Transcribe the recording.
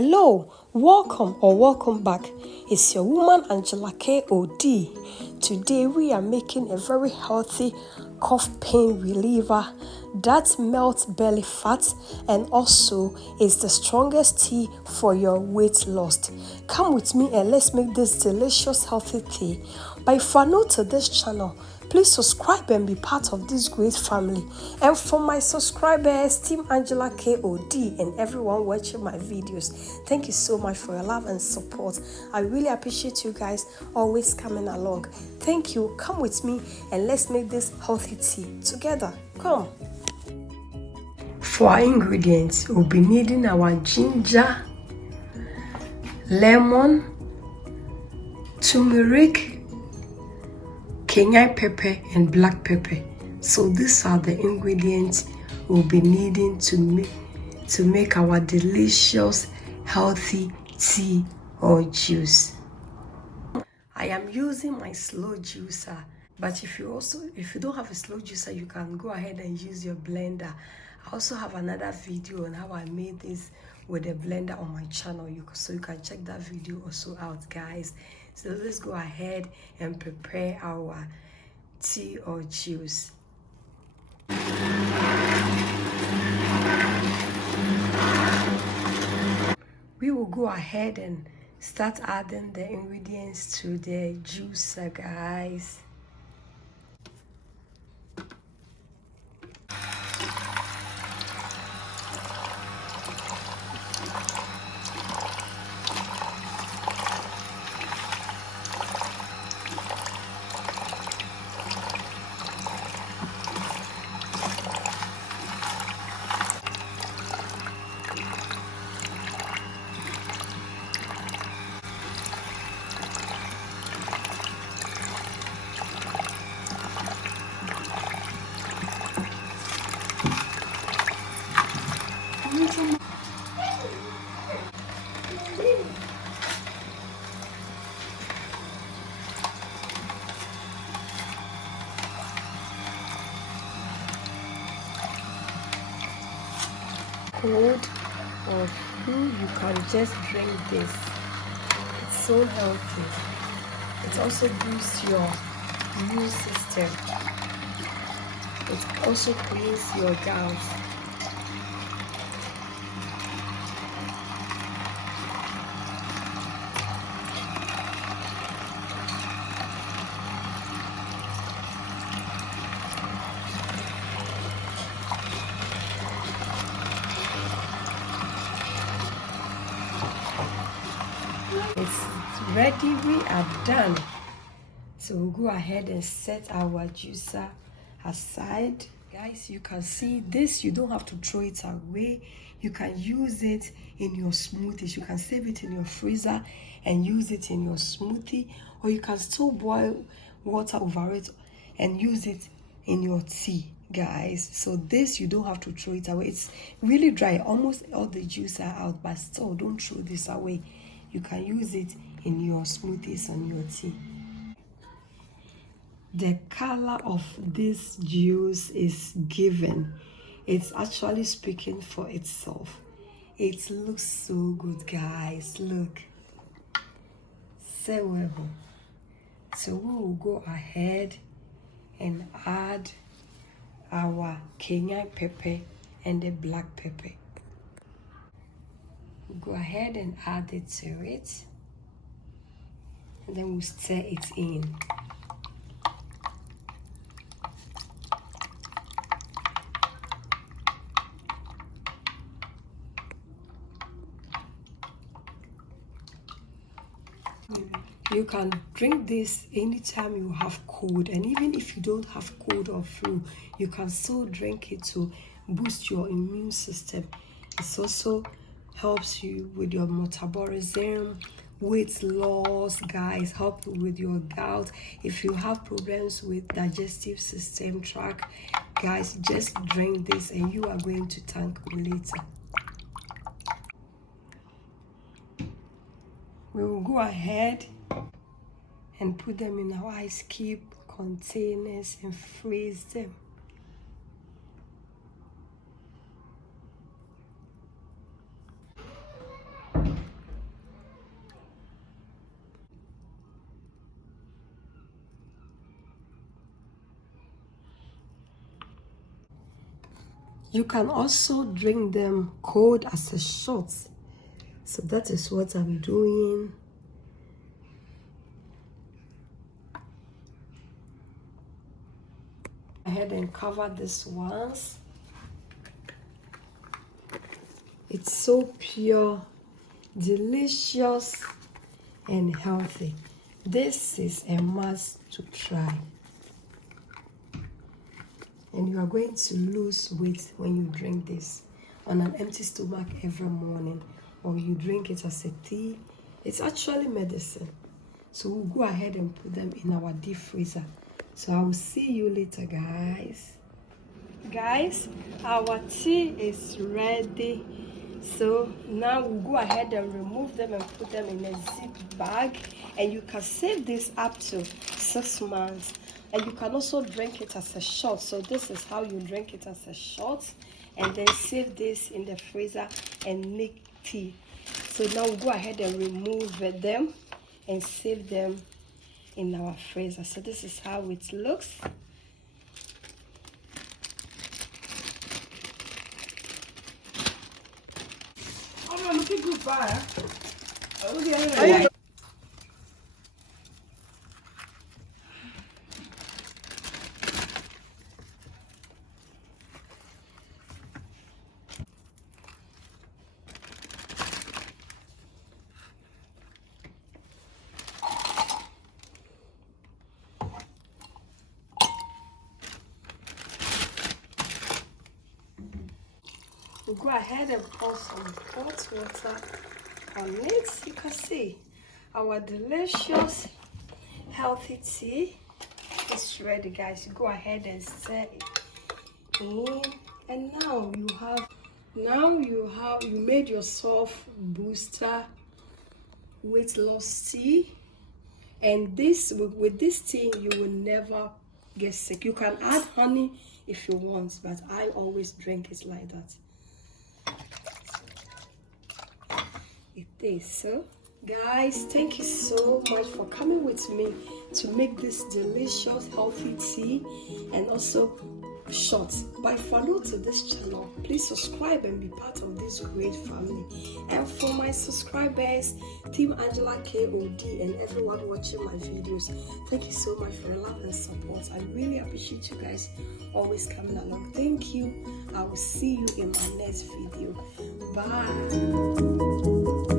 Hello, welcome back. It's your woman Angela K.O.D. Today we are making a very healthy cough pain reliever that melts belly fat and also is the strongest tea for your weight loss. Come with me and let's make this delicious healthy tea. But if you are new to this channel, please subscribe and be part of this great family. And for my subscribers, Team Angela K.O.D. and everyone watching my videos, thank you so much for your love and support. I really appreciate you guys always coming along. Thank you. Come with me and let's make this healthy tea together. Come. For our ingredients, we'll be needing our ginger, lemon, turmeric, cayenne pepper and black pepper. So these are the ingredients we'll be needing to make our delicious healthy tea or juice. I am using my slow juicer, but if you don't have a slow juicer, you can go ahead and use your blender. I also have another video on how I made this with a blender on my channel, so you can check that video also out, guys. So let's go ahead and prepare our tea or juice. We will go ahead and start adding the ingredients to the juicer, guys. Cold or flu, you can just drink this. It's so healthy. It also boosts your immune system. It also cleans your gout. It's ready, we are done. So we'll go ahead and set our juicer aside. Guys, you can see this, you don't have to throw it away. You can use it in your smoothies. You can save it in your freezer and use it in your smoothie, or you can still boil water over it and use it in your tea, guys. So this, you don't have to throw it away. It's really dry, almost all the juice are out, but still don't throw this away. You can use it in your smoothies and your tea. The color of this juice is given. It's actually speaking for itself. It looks so good, guys. Look. So well. So we will go ahead and add our cayenne pepper and the black pepper. We'll go ahead and add it to it. And then we'll stir it in. You can drink this anytime you have cold, and even if you don't have cold or flu, you can still drink it to boost your immune system. It also helps you with your metabolism, weight loss, guys, help with your gout. If you have problems with digestive system tract, guys, just drink this and you are going to thank me later. We will go ahead and put them in our ice cube containers and freeze them. You can also drink them cold as a shot. So that is what I'm doing. Go ahead and cover this once. It's so pure, delicious, and healthy. This is a must to try. And you are going to lose weight when you drink this on an empty stomach every morning, or you drink it as a tea. It's actually medicine. So we'll go ahead and put them in our deep freezer. So I will see you later, guys. Guys, our tea is ready. So now we'll go ahead and remove them and put them in a zip bag, and you can save this up to 6 months. And you can also drink it as a shot. So this is how you drink it as a shot, and then save this in the freezer and make tea. So now we'll go ahead and remove them and save them in our freezer. So this is how it looks. We'll go ahead and pour some hot water on it. You can see our delicious healthy tea is ready, guys. You go ahead and stir it in, and now you made yourself booster weight loss tea. And this, with this tea, you will never get sick. You can add honey if you want, but I always drink it like that. It is so. Guys, thank you so much for coming with me to make this delicious healthy tea and also short. But if you're new to this channel, please subscribe and be part of this great family. And for my subscribers, Team Angela KOD, and everyone watching my videos, thank you so much for your love and support. I really appreciate you guys always coming along. Thank you. I will see you in my next video. Bye.